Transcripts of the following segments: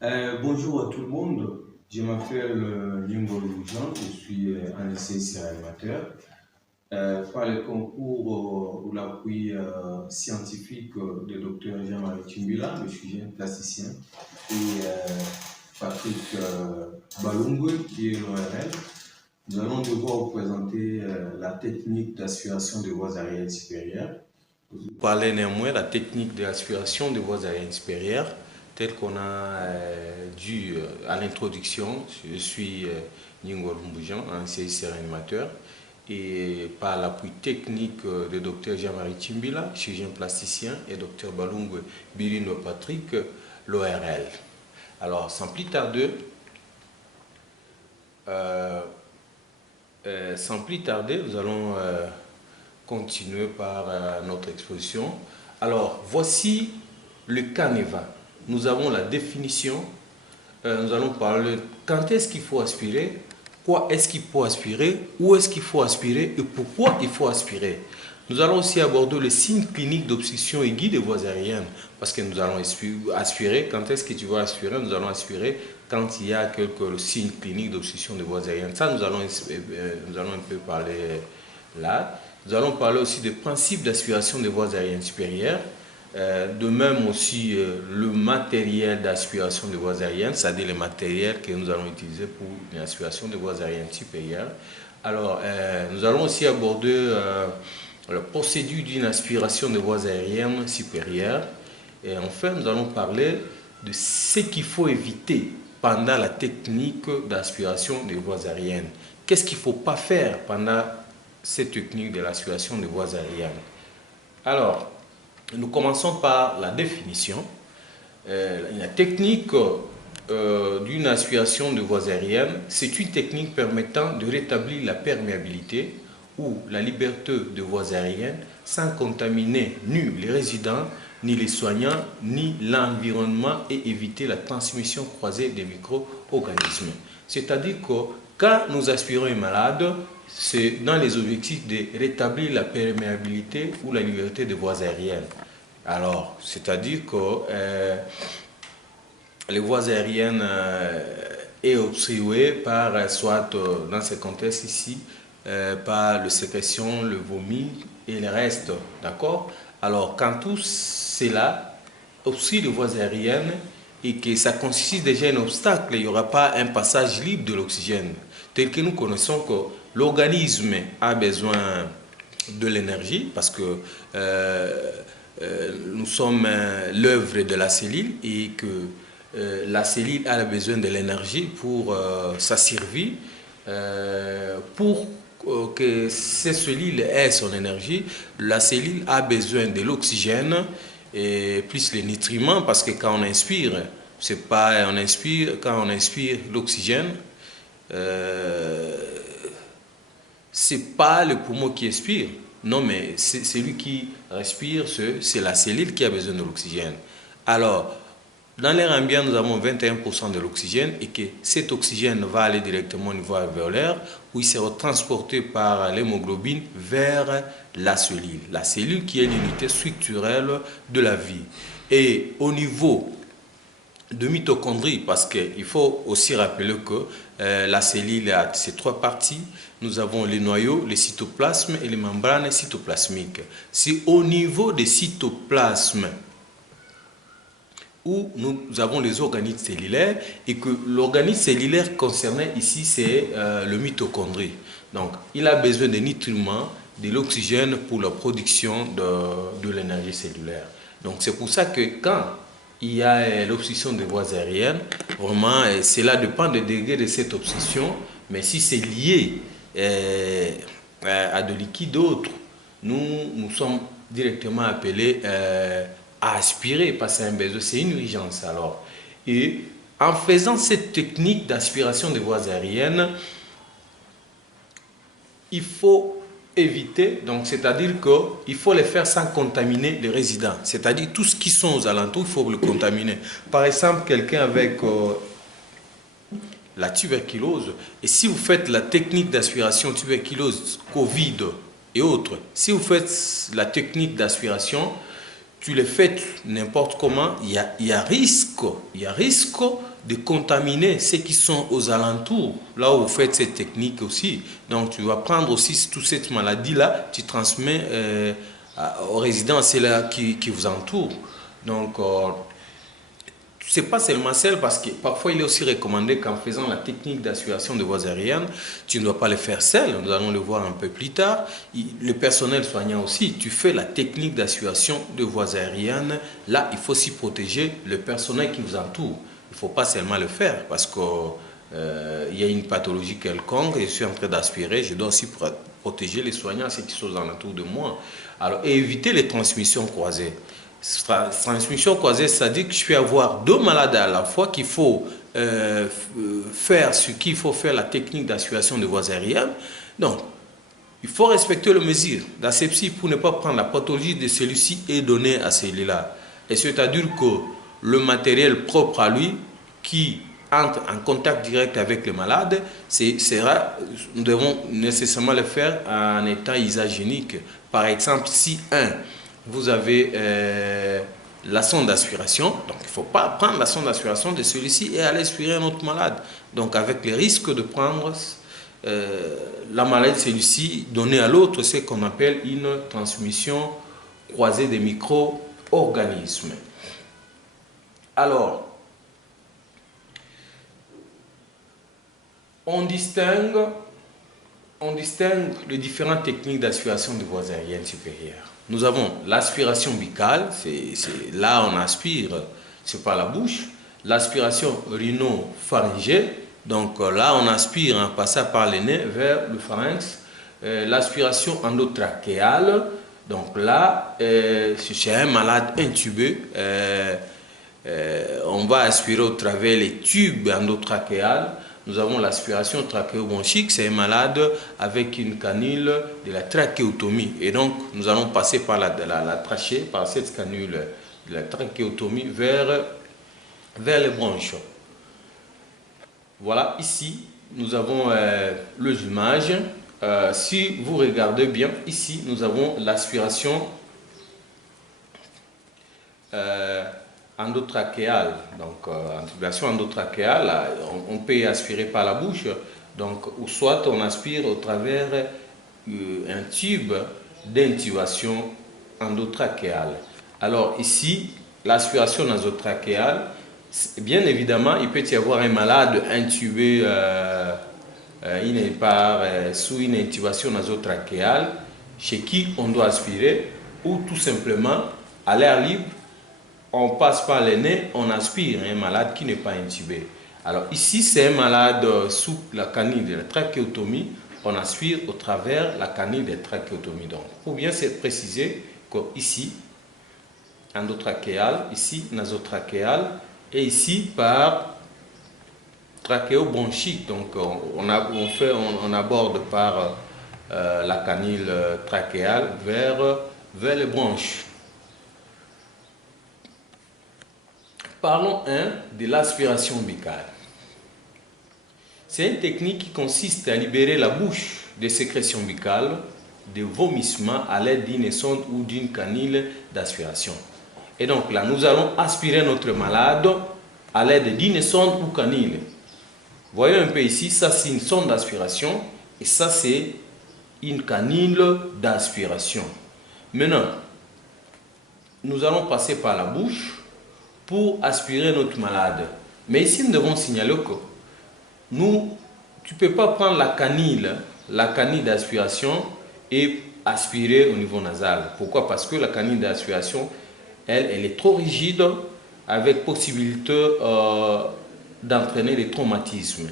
Bonjour à tout le monde, je m'appelle Nyungo Jean, je suis anesthésiste réanimateur. Par le concours ou l'appui scientifique du docteur Jean-Marie Timbila, le chirurgien plasticien, et Patrick Balungue, qui est l'ORL, nous allons devoir vous présenter la technique d'aspiration des voies aériennes supérieures. Vous parlez néanmoins de la technique d'aspiration des voies aériennes supérieures, telle qu'on a dû à l'introduction. Je suis Nyungo Mboujan, anesthésiste réanimateur, et par l'appui technique de Dr Jean-Marie Timbila, chirurgien plasticien, et Dr Balungue Birino Patrick, l'ORL. Alors, sans plus tarder, nous allons continuer par notre exposition. Alors, voici le canevas. Nous avons la définition. Nous allons parler quand est-ce qu'il faut aspirer, quoi est-ce qu'il faut aspirer, où est-ce qu'il faut aspirer et pourquoi il faut aspirer. Nous allons aussi aborder le signe clinique d'obstruction aiguë des voies aériennes, parce que nous allons aspirer. Quand est-ce que tu vas aspirer? Nous allons aspirer quand il y a quelques signes cliniques d'obstruction des voies aériennes. Ça, nous allons un peu parler là. Nous allons parler aussi des principes d'aspiration des voies aériennes supérieures. De même aussi le matériel d'aspiration des voies aériennes, c'est-à-dire le matériel que nous allons utiliser pour l'aspiration des voies aériennes supérieures. Alors, nous allons aussi aborder la procédure d'une aspiration des voies aériennes supérieures. Et enfin, nous allons parler de ce qu'il faut éviter pendant la technique d'aspiration des voies aériennes. Qu'est-ce qu'il ne faut pas faire pendant cette technique de l'aspiration des voies aériennes? Alors, nous commençons par la définition. La technique d'une aspiration de voies aériennes, c'est une technique permettant de rétablir la perméabilité ou la liberté de voies aériennes sans contaminer ni les résidents, ni les soignants, ni l'environnement et éviter la transmission croisée des micro-organismes. C'est-à-dire que quand nous aspirons un malade, c'est dans les objectifs de rétablir la perméabilité ou la liberté des voies aériennes. Alors, c'est-à-dire que les voies aériennes est obstruées par, soit dans ce contexte ici, par la sécrétion, le vomi et le reste, d'accord? Alors, quand tout cela obstrue les voies aériennes et que ça constitue déjà un obstacle, il n'y aura pas un passage libre de l'oxygène, tel que nous connaissons que l'organisme a besoin de l'énergie parce que nous sommes l'œuvre de la cellule et que la cellule a besoin de l'énergie pour sa survie. Pour que cette cellule ait son énergie, la cellule a besoin de l'oxygène et plus les nutriments parce que quand on inspire, c'est pas on inspire, quand on inspire l'oxygène, c'est pas le poumon qui expire. Non, mais c'est celui qui respire, c'est la cellule qui a besoin de l'oxygène. Alors, dans l'air ambiant, nous avons 21% de l'oxygène et que cet oxygène va aller directement au niveau alvéolaire où il sera transporté par l'hémoglobine vers la cellule qui est l'unité structurelle de la vie. Et au niveau de mitochondrie, parce qu'il faut aussi rappeler que la cellule a ces trois parties. Nous avons les noyaux, les cytoplasmes et les membranes cytoplasmiques. C'est au niveau des cytoplasmes où nous avons les organismes cellulaires et que l'organisme cellulaire concerné ici, c'est le mitochondrie. Donc, il a besoin de nutriments, de l'oxygène pour la production de l'énergie cellulaire. Donc, c'est pour ça que quand il y a l'obstruction des voies aériennes, vraiment, cela dépend des degrés de cette obstruction, mais si c'est lié à de liquides autres, nous sommes directement appelés à aspirer parce que c'est un besoin, c'est une urgence alors. Et en faisant cette technique d'aspiration des voies aériennes, il faut éviter, donc c'est-à-dire qu'il faut les faire sans contaminer les résidents, c'est-à-dire tout ce qui sont aux alentours, il faut le contaminer. Par exemple, quelqu'un avec la tuberculose, et si vous faites la technique d'aspiration tuberculose, Covid et autres, si vous faites la technique d'aspiration, tu les fais n'importe comment, il y a risque de contaminer ceux qui sont aux alentours, là où vous faites cette technique aussi. Donc tu vas prendre aussi toute cette maladie-là, tu transmets aux résidents, c'est là qui vous entourent. Donc c'est pas seulement celle, parce que parfois il est aussi recommandé qu'en faisant la technique d'aspiration de voies aériennes, tu ne dois pas le faire seul, nous allons le voir un peu plus tard. Le personnel soignant aussi, tu fais la technique d'aspiration de voies aériennes, là il faut aussi protéger le personnel qui vous entoure. Il ne faut pas seulement le faire parce qu'il y a une pathologie quelconque, je suis en train d'aspirer, je dois aussi protéger les soignants, ceux qui sont alentour de moi. Alors, et éviter les transmissions croisées. Transmission croisée, c'est-à-dire que je peux avoir deux malades à la fois qu'il faut faire ce qu'il faut faire, la technique d'aspiration de voies aériennes. Donc, il faut respecter les mesures d'asepsie pour ne pas prendre la pathologie de celui-ci et donner à celui-là. Et c'est-à-dire que le matériel propre à lui qui entre en contact direct avec le malade, nous devons nécessairement le faire en état hygiénique. Par exemple, si vous avez la sonde d'aspiration, donc il ne faut pas prendre la sonde d'aspiration de celui-ci et aller aspirer un autre malade. Donc avec le risque de prendre la maladie de celui-ci, donner à l'autre ce qu'on appelle une transmission croisée des micro-organismes. Alors, on distingue les différentes techniques d'aspiration de voies aériennes supérieures. Nous avons l'aspiration buccale, là on aspire, c'est par la bouche. L'aspiration rhinopharyngée, donc là on aspire en passant par le nez vers le pharynx. L'aspiration endotrachéale, donc là, chez un malade intubé, on va aspirer au travers les tubes endotrachéales. Nous avons l'aspiration trachéobronchique, c'est un malade avec une canule de la trachéotomie. Et donc, nous allons passer par la trachée, par cette canule de la trachéotomie vers les bronches. Voilà, ici, nous avons les images. Si vous regardez bien, ici, nous avons l'aspiration endotrachéale. Donc, intubation endotrachéale, on peut aspirer par la bouche. Donc, ou soit on aspire au travers un tube d'intubation endotrachéale. Alors, ici, l'aspiration nasotrachéale, bien évidemment, il peut y avoir un malade intubé sous une intubation nasotrachéale, chez qui on doit aspirer, ou tout simplement, à l'air libre, on passe par le nez, on aspire un malade qui n'est pas intubé. Alors ici, c'est un malade sous la canule de la trachéotomie, on aspire au travers la canule de trachéotomie. Donc, pour bien se préciser qu'ici, endotrachéal, ici, nasotrachéal, et ici, par trachéobronchique. Donc, on aborde par la canule trachéale vers les bronches. Parlons de l'aspiration buccale. C'est une technique qui consiste à libérer la bouche des sécrétions buccales, des vomissements à l'aide d'une sonde ou d'une canule d'aspiration. Et donc là, nous allons aspirer notre malade à l'aide d'une sonde ou canule. Voyez un peu ici, ça c'est une sonde d'aspiration et ça c'est une canule d'aspiration. Maintenant, nous allons passer par la bouche pour aspirer notre malade. Mais ici, nous devons signaler que tu ne peux pas prendre la canule d'aspiration et aspirer au niveau nasal. Pourquoi? Parce que la canule d'aspiration, elle est trop rigide, avec possibilité d'entraîner des traumatismes.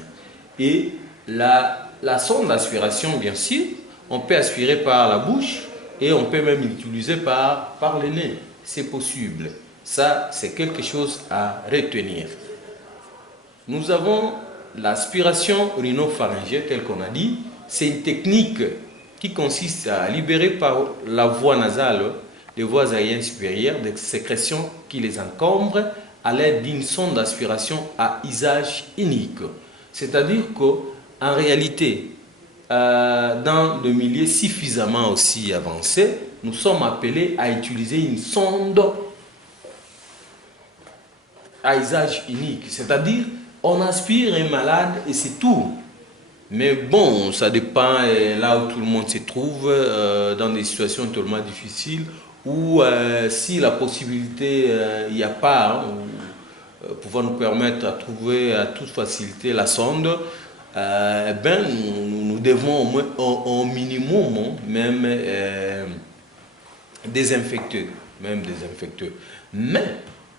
Et la sonde d'aspiration, bien sûr, on peut aspirer par la bouche et on peut même l'utiliser par le nez. C'est possible. Ça, c'est quelque chose à retenir. Nous avons l'aspiration rhinopharyngée, telle qu'on a dit. C'est une technique qui consiste à libérer par la voie nasale les voies aériennes supérieures des sécrétions qui les encombrent à l'aide d'une sonde d'aspiration à usage unique. C'est-à-dire qu'en réalité, dans le milieu suffisamment aussi avancé, nous sommes appelés à utiliser une sonde à usage unique. C'est-à-dire, on aspire un malade et c'est tout. Mais bon, ça dépend là où tout le monde se trouve, dans des situations tellement difficiles, ou si la possibilité, il n'y a pas, pouvoir nous permettre à trouver à toute facilité la sonde, ben, nous devons au moins, au minimum, même désinfecter. Mais,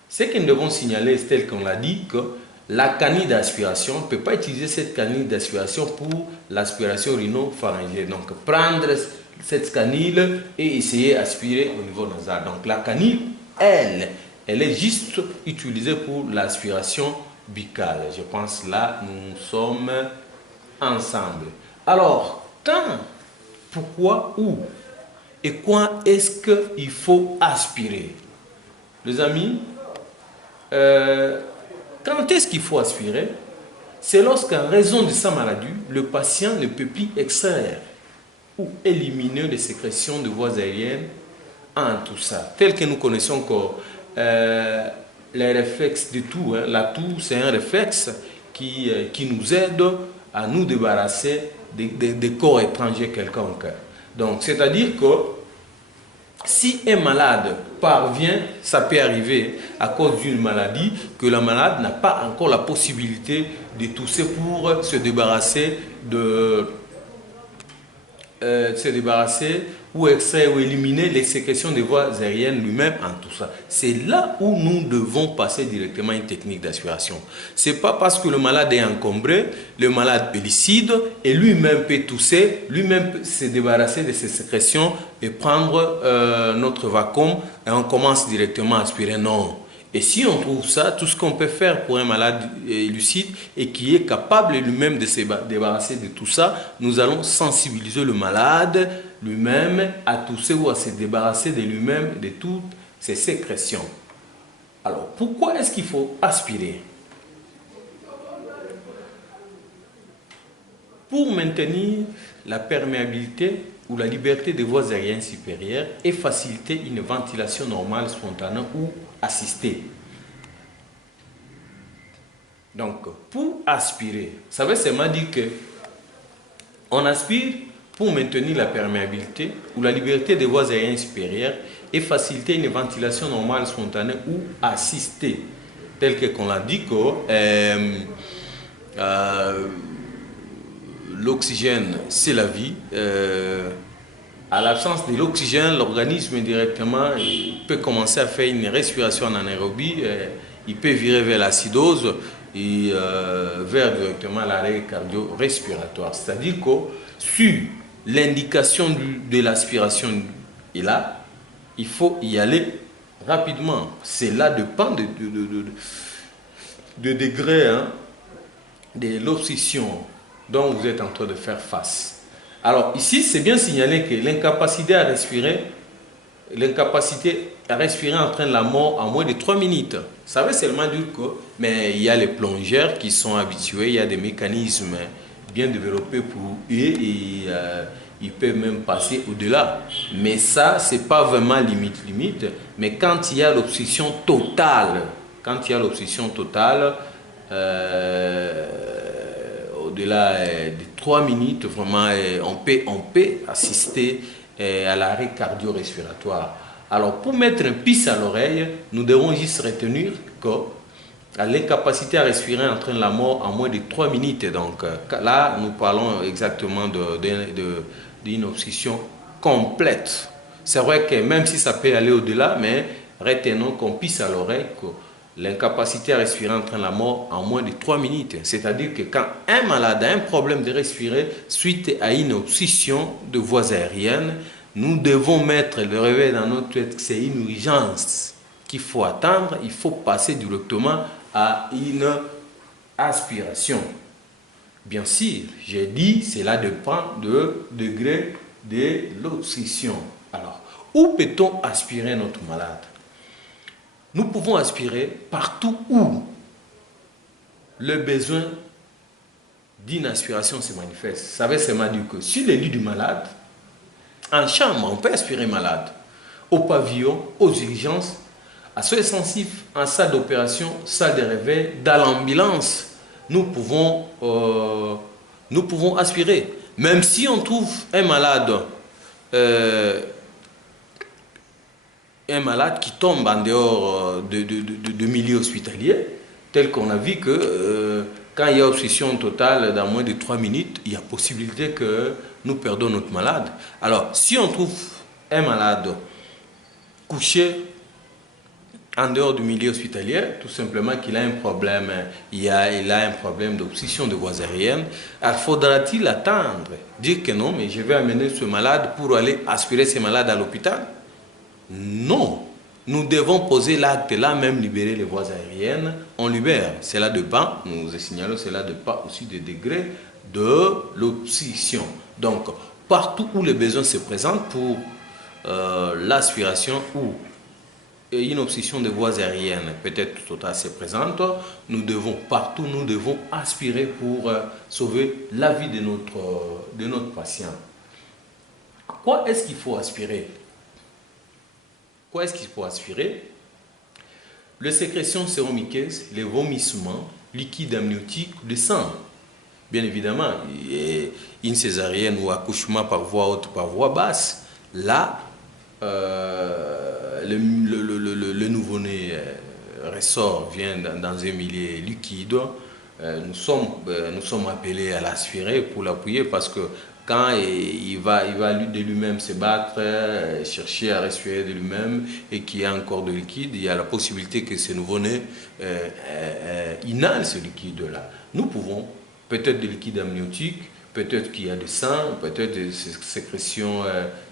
ce que nous devons signaler, c'est tel qu'on l'a dit, que la canille d'aspiration, on ne peut pas utiliser cette canille d'aspiration pour l'aspiration rhinopharyngienne. Donc, prendre cette canille et essayer d'aspirer au niveau nasal. Donc, la canille, elle est juste utilisée pour l'aspiration buccale. Je pense là, nous sommes ensemble. Alors, quand, pourquoi, où et quand est-ce qu'il faut aspirer? Les amis, quand est-ce qu'il faut aspirer? C'est lorsqu'en raison de sa maladie, le patient ne peut plus extraire ou éliminer les sécrétions de voies aériennes en tout ça. Tel que nous connaissons que les réflexes de toux, hein, la toux c'est un réflexe qui nous aide à nous débarrasser des corps étrangers quelconques. Donc c'est-à-dire que si un malade parvient, ça peut arriver à cause d'une maladie, que la malade n'a pas encore la possibilité de tousser pour se débarrasser ou extraire ou éliminer les sécrétions des voies aériennes lui-même en tout ça. C'est là où nous devons passer directement une technique d'aspiration. Ce n'est pas parce que le malade est encombré, le malade est lucide et lui-même peut tousser, lui-même peut se débarrasser de ces sécrétions et prendre notre vacuum et on commence directement à aspirer. Non. Et si on trouve ça, tout ce qu'on peut faire pour un malade lucide et qui est capable lui-même de se débarrasser de tout ça, nous allons sensibiliser le malade lui-même à tousser ou à se débarrasser de lui-même de toutes ces sécrétions. Alors, pourquoi est-ce qu'il faut aspirer? Pour maintenir la perméabilité ou la liberté des voies aériennes supérieures et faciliter une ventilation normale, spontanée ou assistée. Donc, pour aspirer, ça veut seulement dire que on aspire pour maintenir la perméabilité ou la liberté des voies aériennes supérieures et faciliter une ventilation normale, spontanée ou assistée. Tel que qu'on l'a dit que l'oxygène, c'est la vie. À l'absence de l'oxygène, l'organisme directement peut commencer à faire une respiration en anaérobie. Il peut virer vers l'acidose et vers directement l'arrêt cardio-respiratoire. C'est-à-dire que sur l'indication de l'aspiration est là, il faut y aller rapidement. Cela dépend de degré de l'obstruction dont vous êtes en train de faire face. Alors ici, c'est bien signalé que l'incapacité à respirer entraîne la mort en moins de 3 minutes. Ça veut seulement dire que, mais il y a les plongeurs qui sont habitués, il y a des mécanismes bien développés pour eux et ils peuvent même passer au-delà. Mais ça, c'est pas vraiment limite. Mais quand il y a l'obstruction totale, au-delà de 3 minutes, vraiment, on peut assister à l'arrêt cardio-respiratoire. Alors, pour mettre un pisse à l'oreille, nous devons juste retenir que l'incapacité à respirer entraîne la mort en moins de 3 minutes. Donc, là, nous parlons exactement d'une obstruction complète. C'est vrai que même si ça peut aller au-delà, mais retenons qu'on pisse à l'oreille que l'incapacité à respirer entraîne la mort en moins de 3 minutes. C'est-à-dire que quand un malade a un problème de respirer suite à une obstruction de voies aériennes, nous devons mettre le réveil dans notre tête que c'est une urgence qu'il faut attendre. Il faut passer directement à une aspiration. Bien sûr, j'ai dit, cela dépend du degré de l'obstruction. Alors, où peut-on aspirer notre malade? Nous pouvons aspirer partout où le besoin d'inaspiration se manifeste, ça veut seulement dire que sur le lit du malade, en chambre, on peut aspirer malade. Au pavillon, aux urgences, à soins intensifs, en salle d'opération, salle de réveil, dans l'ambulance, nous pouvons aspirer. Même si on trouve un malade qui tombe en dehors de milieu hospitalier, tel qu'on a vu que quand il y a obstruction totale dans moins de 3 minutes, il y a possibilité que nous perdons notre malade. Alors, si on trouve un malade couché en dehors du milieu hospitalier, tout simplement qu'il a un problème, il a un problème d'obstruction de voies aériennes, faudra-t-il attendre, dire que non, mais je vais amener ce malade pour aller aspirer ce malade à l'hôpital? Non. Nous devons poser l'acte là, même libérer les voies aériennes. On libère. Cela dépend, nous signalons, cela dépend aussi des degrés de l'obstruction. Donc, partout où les besoins se présentent pour l'aspiration ou une obstruction des voies aériennes, peut-être totale, se présente, nous devons aspirer pour sauver la vie de notre patient. Quoi est-ce qu'il faut aspirer? Quoi est-ce qu'il faut aspirer? Les sécrétions séromiqueuses, les vomissements, liquide amniotique, le sang. Bien évidemment, une césarienne ou accouchement par voie haute, par voie basse, là, le nouveau-né ressort, vient dans un milieu liquide. Nous sommes appelés à l'aspirer pour l'appuyer parce que quand il va de lui-même se battre, chercher à respirer de lui-même et qu'il y a encore de liquide, il y a la possibilité que ce nouveau-né inhale ce liquide-là. Nous pouvons, peut-être de liquide amniotique, peut-être qu'il y a du sang, peut-être des sécrétions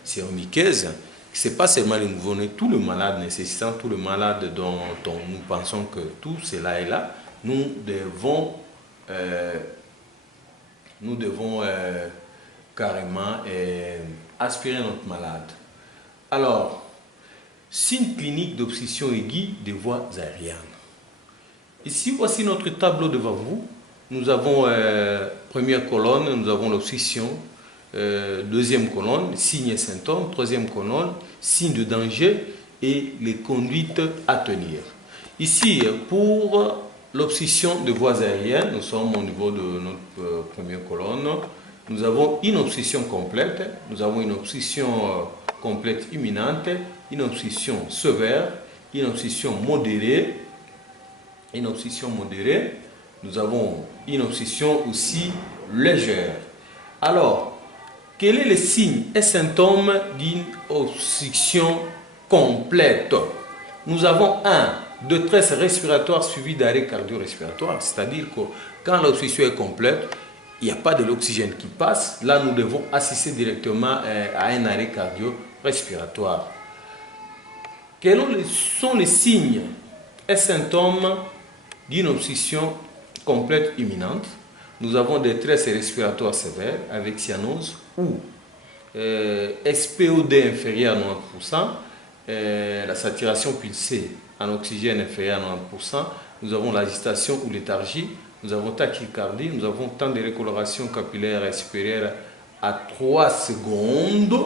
séromiqueuses. Ce n'est pas seulement le nouveau-né, tout le malade nécessitant, tout le malade dont nous pensons que tout cela est là, nous devons carrément aspirer notre malade. Alors, signe clinique d'obstruction aiguë des voies aériennes. Ici, voici notre tableau devant vous. Nous avons première colonne, nous avons l'obstruction. Deuxième colonne, signes et symptômes. Troisième colonne, signes de danger et les conduites à tenir. Ici, pour l'obstruction de voies aériennes, nous sommes au niveau de notre première colonne. Nous avons une obstruction complète, nous avons une obstruction complète imminente, une obstruction sévère, une obstruction modérée, nous avons une obstruction aussi légère. Alors, quels sont les signes et symptômes d'une obstruction complète? Nous avons un détresse respiratoire suivi d'arrêt cardio-respiratoire, c'est-à-dire que quand l'obstruction est complète, il n'y a pas de l'oxygène qui passe. Là, nous devons assister directement à un arrêt cardio-respiratoire. Quels sont les signes et symptômes d'une obstruction complète imminente? Nous avons des détresse respiratoire sévère avec cyanose ou SPOD inférieur à 90%, la saturation pulsée en oxygène inférieure à 90%, nous avons l'agitation ou léthargie, nous avons tachycardie, nous avons temps de recoloration capillaire supérieur à 3 secondes,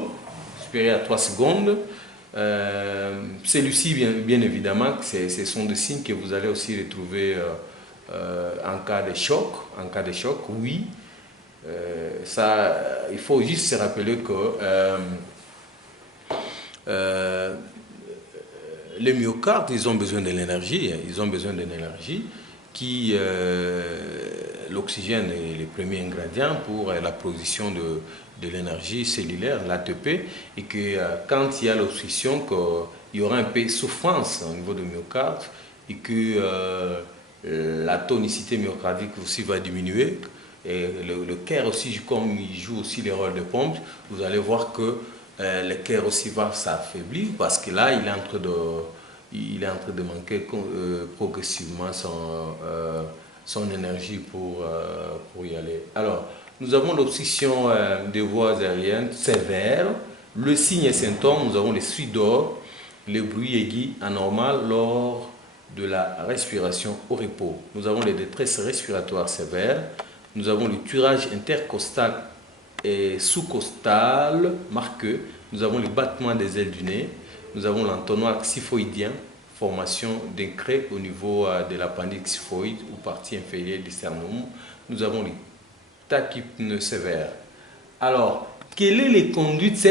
celui-ci, bien évidemment, ce sont des signes que vous allez aussi retrouver en cas de choc. En cas de choc, oui. Il faut juste se rappeler que les myocardes, ils ont besoin de l'énergie. Ils ont besoin de l'énergie qui... l'oxygène est le premier ingrédient pour la production de l'énergie cellulaire, l'ATP, et que quand il y a l'obstruction, il y aura un peu de souffrance au niveau du myocarde et que la tonicité myocardique aussi va diminuer. Et le cœur aussi, comme il joue aussi les rôles de pompe, vous allez voir que le cœur aussi va s'affaiblir parce que là, il est en train de manquer progressivement son énergie pour y aller. Alors, nous avons l'obstruction des voies aériennes sévère. Le signe et symptômes, nous avons les suites d'or, les bruits aigus anormaux lors de la respiration au repos. Nous avons les détresses respiratoires sévères. nous avons le curage intercostal et sous-costal marqueux, nous avons le battement des ailes du nez, nous avons l'entonnoir xiphoïdien, formation d'un creux au niveau de l'appendice xiphoïde ou partie inférieure du sternum, nous avons le tachypnée sévère. Alors, quelles sont les conduites?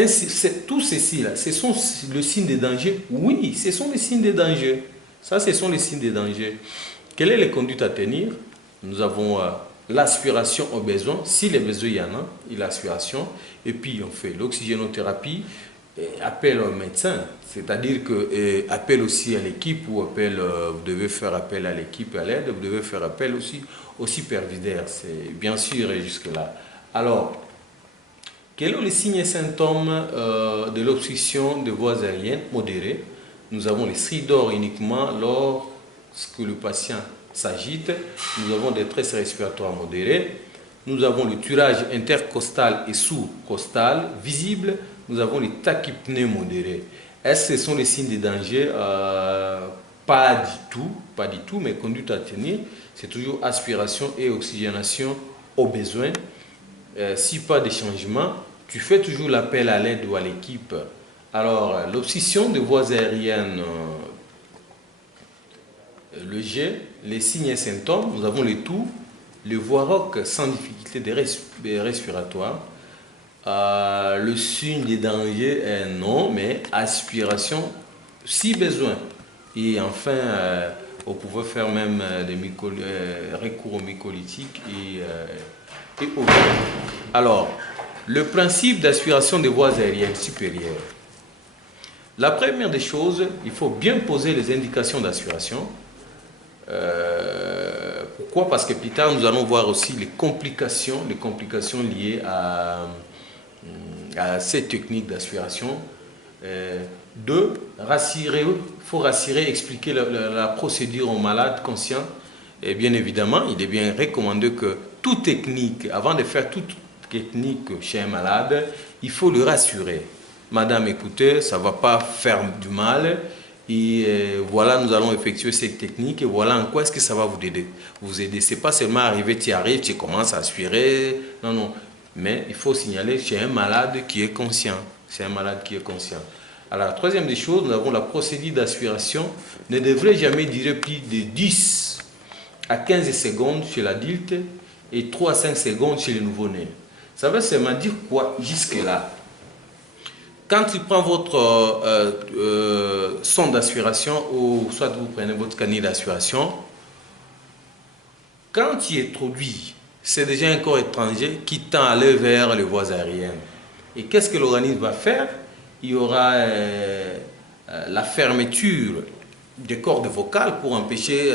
Tout ceci là, ce sont le signe des dangers? Oui, ce sont les signes des dangers. Ça, ce sont les signes des dangers. Quelles sont les conduites à tenir? Nous avons l'aspiration au besoin. Si les besoins il y en a, l'aspiration. Et puis, on fait l'oxygénothérapie. Appel au médecin. C'est-à-dire que appel aussi à l'équipe ou appel, vous devez faire appel à l'équipe à l'aide. Vous devez faire appel aussi au superviseur. C'est bien sûr jusque-là. Alors, quels sont les signes et symptômes de l'obstruction des voies aériennes modérées? Nous avons les stridors uniquement lorsque le patient s'agite. Nous avons des tresses respiratoires modérées. Nous avons le turage intercostal et sous-costal visible. Nous avons les tachypnées modérées. Est-ce que ce sont les signes de danger? Pas du tout, mais conduite à tenir, c'est toujours aspiration et oxygénation au besoin. Si pas de changement, tu fais toujours l'appel à l'aide ou à l'équipe. Alors, l'obstruction des voies aériennes, le G, les signes et symptômes, nous avons le tout, le voie rauque sans difficulté respiratoire. Le signe des dangers est non, mais aspiration si besoin. Et enfin, on pouvait faire même des recours aux mycolytiques et autres. Alors, le principe d'aspiration des voies aériennes supérieures. La première des choses, il faut bien poser les indications d'aspiration. Pourquoi? Parce que plus tard, nous allons voir aussi les complications liées à ces techniques d'aspiration. Deux, rassurer, il faut rassurer, expliquer la procédure aux malades conscients. Et bien évidemment, il est bien recommandé que toute technique, avant de faire toute technique chez un malade, il faut le rassurer. Madame, écoutez, ça ne va pas faire du mal. Et voilà, nous allons effectuer cette technique. Et voilà en quoi est-ce que ça va vous aider. Vous aider. Ce n'est pas seulement arriver, tu arrives, tu commences à aspirer. Non, non. Mais il faut signaler chez un malade qui est conscient. C'est un malade qui est conscient. Alors, la troisième des choses, nous avons la procédure d'aspiration ne devrait jamais durer plus de 10 à 15 secondes chez l'adulte et 3 à 5 secondes chez le nouveau-né. Ça veut seulement dire quoi jusque-là? Quand tu prends votre sonde d'aspiration ou soit vous prenez votre canille d'aspiration, quand tu introduis, c'est déjà un corps étranger qui tend à aller vers les voies aériennes. Et qu'est-ce que l'organisme va faire? Il y aura la fermeture des cordes vocales pour empêcher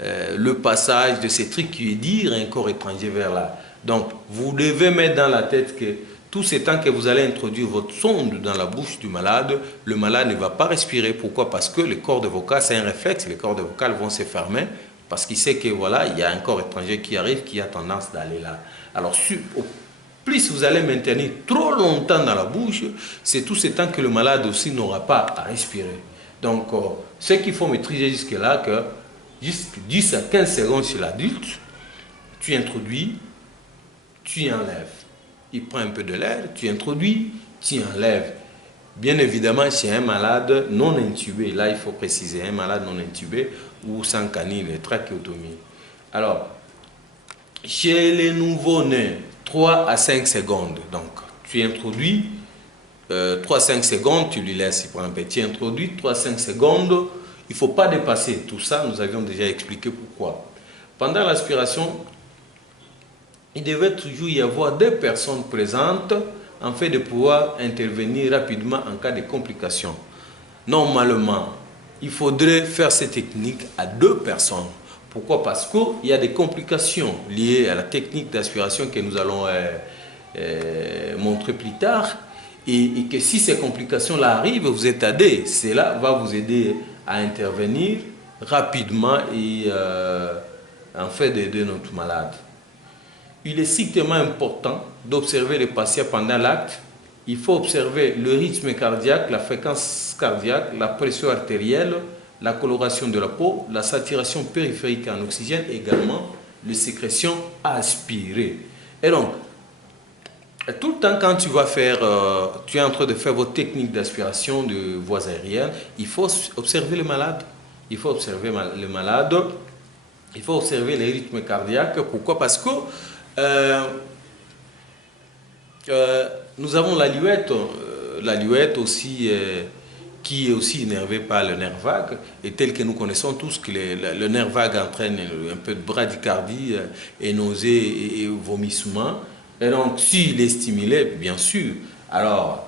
le passage de ces trucs qui veut dire un corps étranger vers là. Donc, vous devez mettre dans la tête que tout ce temps que vous allez introduire votre sonde dans la bouche du malade, le malade ne va pas respirer. Pourquoi? Parce que les cordes vocales, c'est un réflexe, les cordes vocales vont se fermer parce qu'il sait que voilà, il y a un corps étranger qui arrive, qui a tendance d'aller là. Alors, plus vous allez maintenir trop longtemps dans la bouche, c'est tout ce temps que le malade aussi n'aura pas à respirer. Donc, ce qu'il faut maîtriser jusque-là, que jusqu'à 10 à 15 secondes chez l'adulte, tu introduis, tu enlèves. Il prend un peu de l'air, tu introduis, tu enlèves. Bien évidemment, chez un malade non intubé, là il faut préciser, un malade non intubé ou sans canine, trachéotomie. Alors, chez les nouveau-nés, 3 à 5 secondes. Donc, tu introduis 3 à 5 secondes, tu lui laisses, il prend un petit introduit, 3 à 5 secondes, il ne faut pas dépasser. Tout ça, nous avions déjà expliqué pourquoi. Pendant l'aspiration, il devait toujours y avoir 2 personnes présentes afin de pouvoir intervenir rapidement en cas de complications. Normalement, il faudrait faire cette technique à 2 personnes. Pourquoi? Parce qu'il y a des complications liées à la technique d'aspiration que nous allons montrer plus tard. Et que si ces complications-là arrivent, vous êtes aidé. Cela va vous aider à intervenir rapidement et en fait d'aider notre malade. Il est strictement important d'observer les patients pendant l'acte. Il faut observer le rythme cardiaque, la fréquence cardiaque, la pression artérielle, la coloration de la peau, la saturation périphérique en oxygène également, les sécrétions aspirées. Et donc, tout le temps quand tu vas faire, tu es en train de faire votre technique d'aspiration de voies aériennes, il faut observer le malade. Il faut observer le malade. Il faut observer les rythmes cardiaques. Pourquoi? Parce que nous avons la luette aussi, qui est aussi énervée par le nerf vague, et tel que nous connaissons tous que le nerf vague entraîne un peu de bradycardie et nausées et vomissements. Et donc, s'il est stimulé, bien sûr, alors,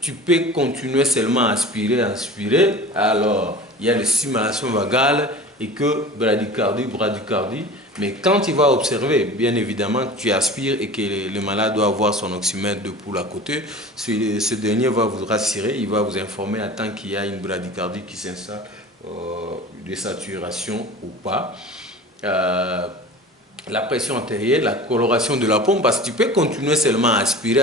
tu peux continuer seulement à aspirer, alors il y a les stimulations vagales et que bradycardie. Mais quand il va observer, bien évidemment, tu aspires et que le malade doit avoir son oxymètre de poule à côté, ce dernier va vous rassurer, il va vous informer à temps qu'il y a une bradycardie qui s'installe, de saturation ou pas. La pression artérielle, la coloration de la pompe, parce que tu peux continuer seulement à aspirer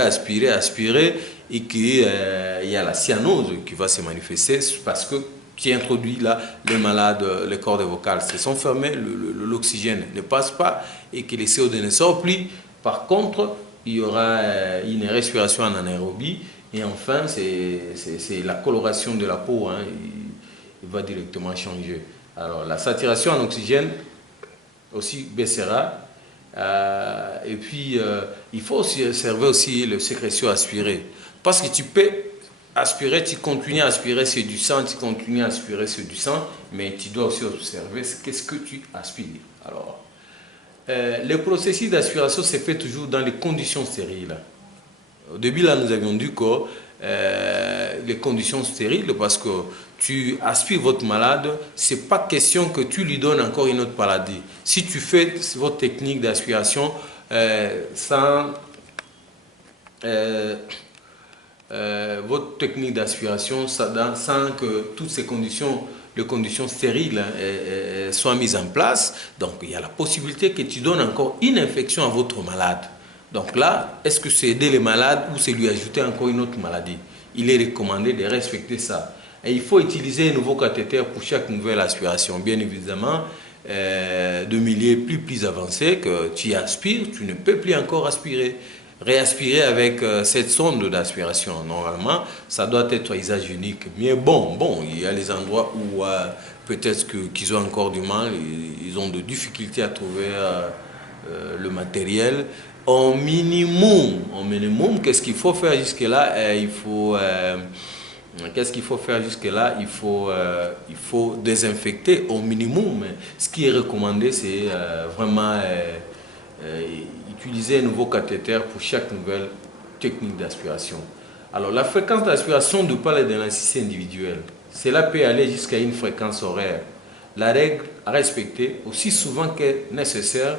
et qu'il y a la cyanose qui va se manifester parce que qui introduit là les malades, les cordes vocales se sont fermées, l'oxygène ne passe pas et que les CO2 ne sortent plus. Par contre, il y aura une respiration en anaérobie et enfin, c'est la coloration de la peau, hein, il va directement changer. Alors, la saturation en oxygène aussi baissera. Et puis, il faut aussi observer aussi le sécrétion aspirée. Parce que tu peux aspirer, tu continues à aspirer sur du sang, mais tu dois aussi observer qu'est-ce que tu aspires. Alors, le processus d'aspiration se fait toujours dans les conditions stériles. Au début, là, nous avions dit que les conditions stériles, parce que tu aspires votre malade, ce n'est pas question que tu lui donnes encore une autre maladie. Si tu fais votre technique d'aspiration votre technique d'aspiration sans que toutes ces conditions, les conditions stériles soient mises en place, donc il y a la possibilité que tu donnes encore une infection à votre malade. Donc là, est-ce que c'est aider les malades ou c'est lui ajouter encore une autre maladie? Il est recommandé de respecter ça. Et il faut utiliser un nouveau cathéter pour chaque nouvelle aspiration. Bien évidemment, de milieu plus avancé que tu aspires, tu ne peux plus encore aspirer. Réaspirer avec cette sonde d'aspiration, normalement, ça doit être à usage unique. Mais bon, il y a les endroits où peut-être qu'ils ont encore du mal, ils ont de difficultés à trouver le matériel. Au minimum, qu'est-ce qu'il faut faire jusque-là? Qu'est-ce qu'il faut faire jusque-là? Il faut désinfecter au minimum. Ce qui est recommandé, c'est vraiment utiliser un nouveau cathéter pour chaque nouvelle technique d'aspiration. Alors, la fréquence d'aspiration ne parle d'un exercice individuel. Cela peut aller jusqu'à une fréquence horaire. La règle à respecter aussi souvent que nécessaire,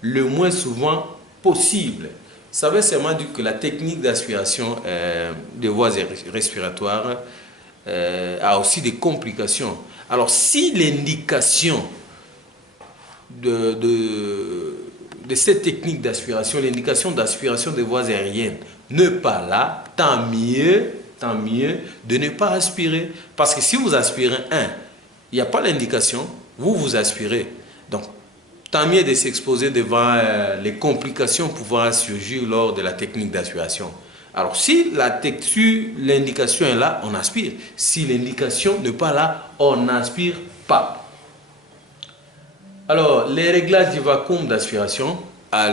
le moins souvent possible. Ça veut seulement dire que la technique d'aspiration des voies respiratoires a aussi des complications. Alors, si l'indication de cette technique d'aspiration, l'indication d'aspiration des voies aériennes n'est pas là, tant mieux de ne pas aspirer. Parce que si vous aspirez il n'y a pas l'indication, vous aspirez. Donc, tant mieux de s'exposer devant les complications pouvant surgir lors de la technique d'aspiration. Alors, si l'indication est là, on aspire. Si l'indication n'est pas là, on n'aspire pas. Alors, les réglages du vacuum d'aspiration,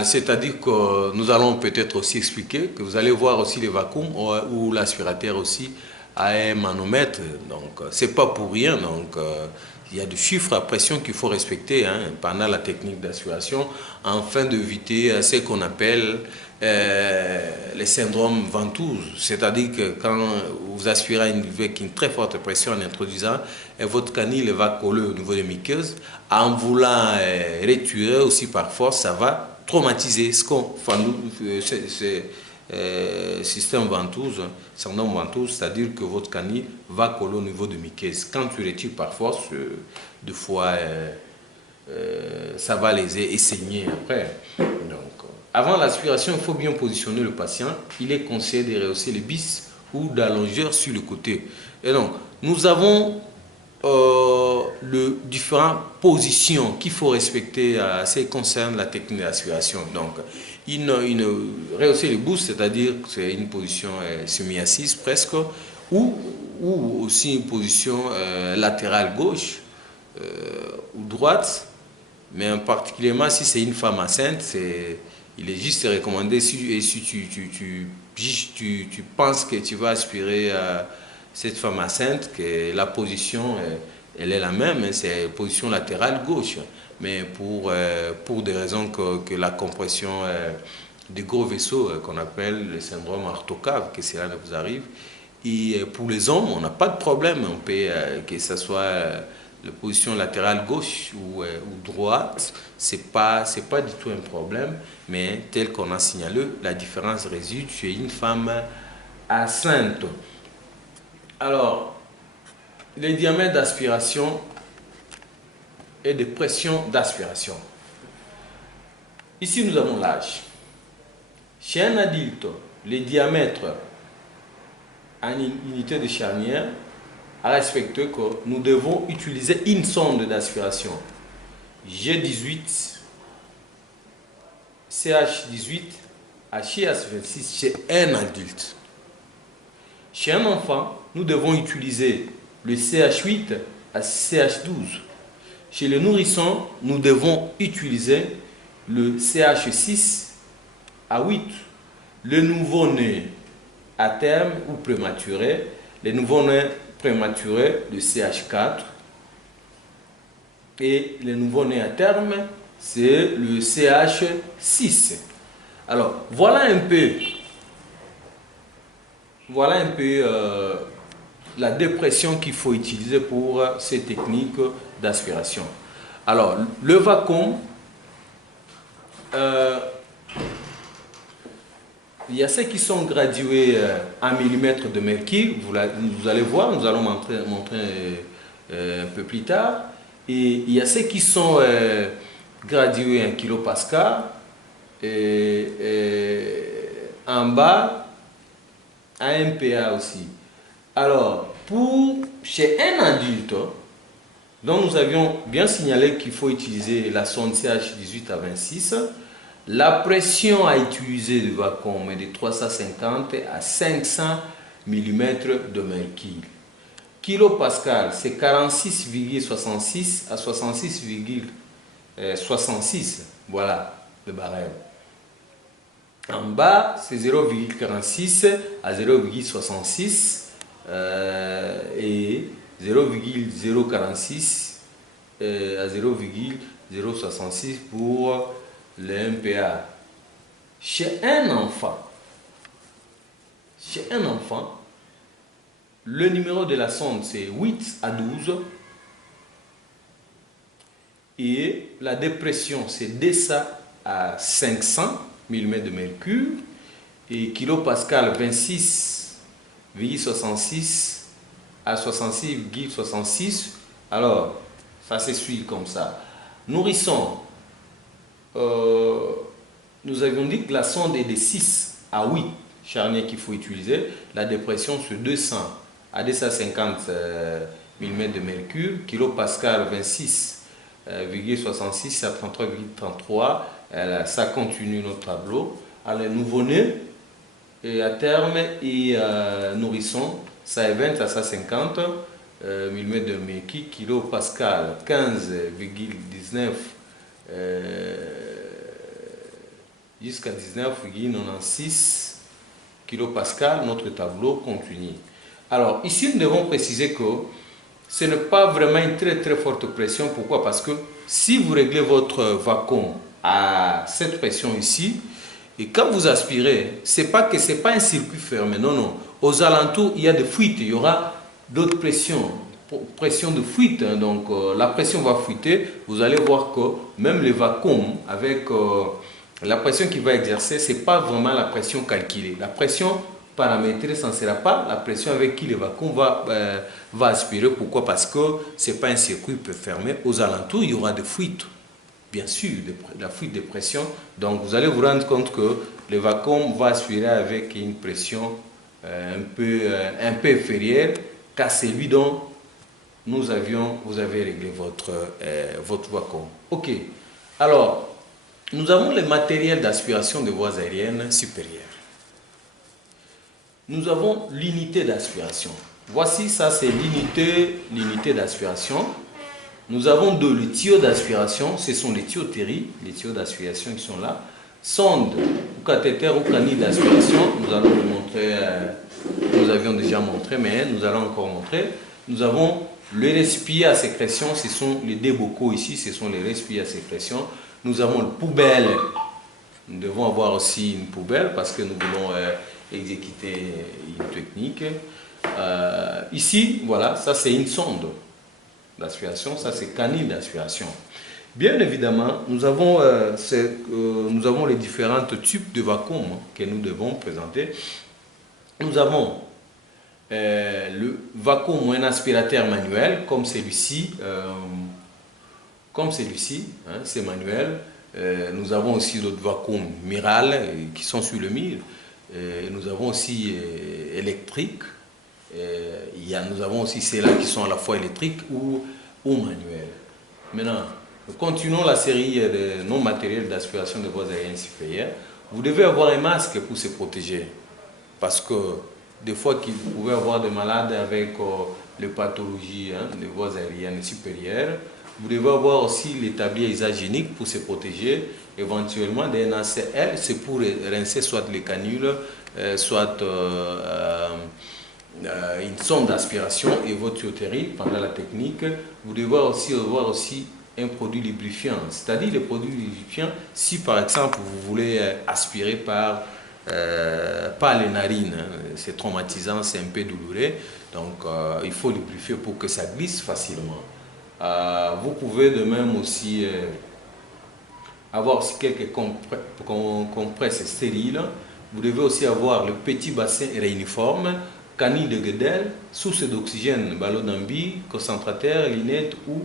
c'est-à-dire que nous allons peut-être aussi expliquer que vous allez voir aussi les vacuums où l'aspirateur aussi a un manomètre. Donc, c'est pas pour rien. Donc, il y a des chiffres à pression qu'il faut respecter pendant la technique d'aspiration afin d'éviter ce qu'on appelle les syndromes ventouses. C'est-à-dire que quand vous aspirez avec une très forte pression en introduisant, votre canule va coller au niveau des muqueuses. En voulant retirer aussi par force, ça va traumatiser système ventouse, syndrome ventouse, c'est-à-dire que votre canule va coller au niveau de muqueuses. Quand tu retires par force, deux fois, ça va léser et saigner après. Donc, avant l'aspiration, il faut bien positionner le patient. Il est conseillé de rehausser les bis ou d'allonger sur le côté. Et donc, nous avons les différentes positions qu'il faut respecter à ce qui concerne la technique d'aspiration. Donc, rehausser le buste, c'est-à-dire que c'est une position semi-assise presque, ou aussi une position latérale gauche ou droite, mais en particulièrement si c'est une femme enceinte, il est juste recommandé, si tu penses que tu vas aspirer à cette femme enceinte, que la position, elle est la même, c'est position latérale gauche. Mais pour des raisons que la compression des gros vaisseaux, qu'on appelle le syndrome orthocave, que cela ne vous arrive. Et pour les hommes, on n'a pas de problème. On peut, que ce soit la position latérale gauche ou droite, c'est pas du tout un problème. Mais tel qu'on a signalé, la différence réside chez une femme enceinte. Alors, les diamètres d'aspiration et de pression d'aspiration. Ici, nous avons l'âge. Chez un adulte, les diamètres en unité de charnière à respecter que nous devons utiliser une sonde d'aspiration G18, CH18 à CH26 chez un adulte. Chez un enfant, nous devons utiliser le CH8 à CH12. Chez le nourrisson, nous devons utiliser le CH6 à 8. Le nouveau-né à terme ou prématuré, les nouveau-nés prématurés, le CH4. Et les nouveau-nés à terme, c'est le CH6. Alors, voilà un peu la dépression qu'il faut utiliser pour ces techniques d'aspiration. Alors, le vacuum, il y a ceux qui sont gradués en millimètres de mercure, vous allez voir, nous allons montrer un peu plus tard. Et il y a ceux qui sont gradués en kilopascal, et en bas, à MPa aussi. Alors, chez un adulte, dont nous avions bien signalé qu'il faut utiliser la sonde CH18 à 26, la pression à utiliser du vacuum est de 350 à 500 mm de mercure. Kilopascal, c'est 46,66 à 66,66. Voilà le barème. En bas, c'est 0,46 à 0,66 et 0,046 à 0,066 pour le MPa. Chez un enfant, le numéro de la sonde c'est 8 à 12 et la dépression c'est 200 à 500 mm de mercure et kilopascal 26,66 à 66,66. Alors, ça se suit comme ça. Nourrisson, nous avions dit que la sonde est de 6 à 8 charnières qu'il faut utiliser. La dépression sur 200 à 250 mm de mercure, kilopascal 26,66 à 33,33. Ça continue notre tableau. Alors, nouveau-né et à terme et nourrisson, ça est 20 à 150 mm de mercure, kilopascal 15,19 jusqu'à 19,96 kilopascal. Notre tableau continue. Alors ici nous devons préciser que ce n'est pas vraiment une très forte pression. Pourquoi? Parce que si vous réglez votre vacuum à cette pression ici, et quand vous aspirez, c'est pas un circuit fermé, non. Aux alentours, il y a des fuites, il y aura d'autres pressions, pression de fuite, hein, donc la pression va fuiter. Vous allez voir que même le vacuum, avec la pression qu'il va exercer, c'est pas vraiment la pression calculée. La pression paramétrée, ce ne sera pas la pression avec qui le vacuum va aspirer. Pourquoi? Parce que c'est pas un circuit fermé. Aux alentours, il y aura des fuites. Bien sûr, la fuite de pression. Donc, vous allez vous rendre compte que le vacuum va aspirer avec une pression un peu inférieure qu'à celui dont vous avez réglé votre vacuum. Ok. Alors, nous avons les matériels d'aspiration de voies aériennes supérieures. Nous avons l'unité d'aspiration. Voici, ça c'est l'unité d'aspiration. Nous avons le tuyau d'aspiration, ce sont les tuyauteries, les tuyaux d'aspiration qui sont là. Sonde ou cathéter ou canille d'aspiration, nous allons vous montrer, nous avions déjà montré, mais nous allons encore montrer. Nous avons les respiers à sécrétion, ce sont les débocaux ici, ce sont les respiers à sécrétion. Nous avons le poubelle, nous devons avoir aussi une poubelle parce que nous voulons exécuter une technique. Ici, voilà, ça c'est une sonde d'aspiration, ça c'est canille d'aspiration. Bien évidemment, nous avons les différents types de vacuum que nous devons présenter. Nous avons le vacuum ou un aspirateur manuel, comme celui-ci, c'est manuel. Nous avons aussi d'autres vacuums miral qui sont sur le mur. Nous avons aussi électrique. Nous avons aussi ceux-là qui sont à la fois électriques ou manuels. Maintenant, nous continuons la série de non-matériels d'aspiration de voies aériennes supérieures. Vous devez avoir un masque pour se protéger. Parce que des fois, vous pouvez avoir des malades avec les pathologies des voies aériennes supérieures. Vous devez avoir aussi les tabliers hygiéniques pour se protéger. Éventuellement, des NaCl, c'est pour rincer soit les canules, soit une sonde d'aspiration et votre tuyauterie pendant la technique. Vous devez aussi avoir un produit lubrifiant, c'est-à-dire les produits lubrifiants si par exemple vous voulez aspirer par les narines, c'est traumatisant, c'est un peu douloureux, donc il faut lubrifier pour que ça glisse facilement. Vous pouvez de même aussi avoir aussi quelques compresses stériles. Vous devez aussi avoir le petit bassin réuniforme, canille de Guedel, source d'oxygène, ballon d'ambi, concentrateur, lunette ou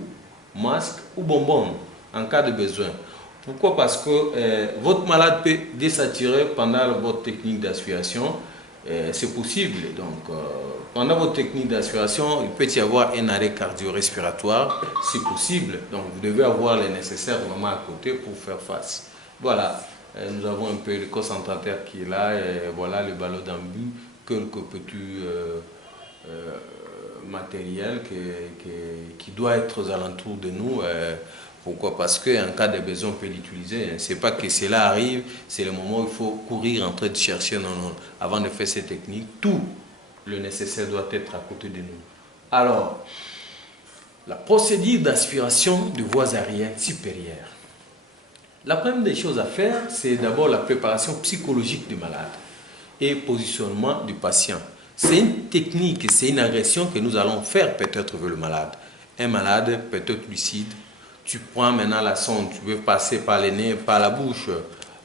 masque ou bonbon en cas de besoin. Pourquoi? Parce que votre malade peut désaturer pendant votre technique d'aspiration. C'est possible. Donc, pendant votre technique d'aspiration, il peut y avoir un arrêt cardio-respiratoire. C'est possible. Donc, vous devez avoir les nécessaires moments à côté pour faire face. Voilà. Nous avons un peu le concentrateur qui est là. Et voilà le ballon d'ambu. Quelques petits matériels qui doit être aux alentours de nous. Pourquoi? Parce qu'en cas de besoin, on peut l'utiliser. Ce n'est pas que cela arrive, c'est le moment où il faut courir en train de chercher. Non, non. Avant de faire ces techniques, tout le nécessaire doit être à côté de nous. Alors, la procédure d'aspiration de voies aériennes supérieures. La première des choses à faire, c'est d'abord la préparation psychologique du malade et positionnement du patient. C'est une technique, c'est une agression que nous allons faire peut-être vers le malade. Un malade peut-être lucide. Tu prends maintenant la sonde, tu veux passer par les nez, par la bouche.